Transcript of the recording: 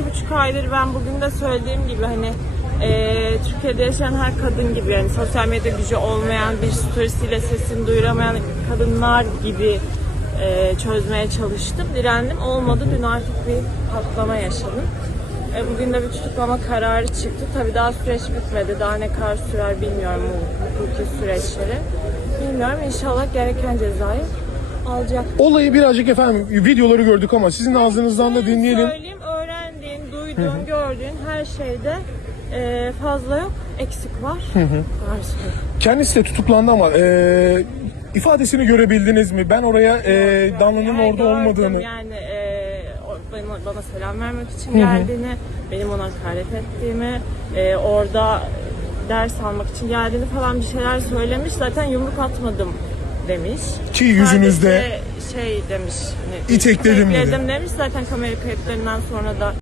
iki buçuk aydır ben bugün de söylediğim gibi hani e, Türkiye'de yaşayan her kadın gibi yani sosyal medya gücü olmayan bir storiesiyle sesini duyuramayan kadınlar gibi e, çözmeye çalıştım. Direndim. Olmadı. Dün artık bir patlama yaşadım. E, bugün de bir tutuklama kararı çıktı. Tabii daha süreç bitmedi. Daha ne kadar sürer bilmiyorum bu hukuki süreçleri. Bilmiyorum. İnşallah gereken cezayı alacak. Olayı birazcık efendim videoları gördük ama sizin ağzınızdan da dinleyelim. Söyleyeyim, duyduğun, gördüğün her şeyde e, fazla yok, eksik var. Kendisi de tutuklandı ama e, ifadesini görebildiniz mi? Ben oraya e, Danlı'nın Yani orada gördüm olmadığını. Yani e, o- bana, bana selam vermek için geldiğini, benim ona hakaret ettiğimi, e, orada ders almak için geldiğini falan bir şeyler söylemiş. Zaten yumruk atmadım demiş. Ki yüzünüzde Sadece şey demiş. Hani, İtekledim dedi. itekledim demiş. Zaten kamera kayıtlarından sonra da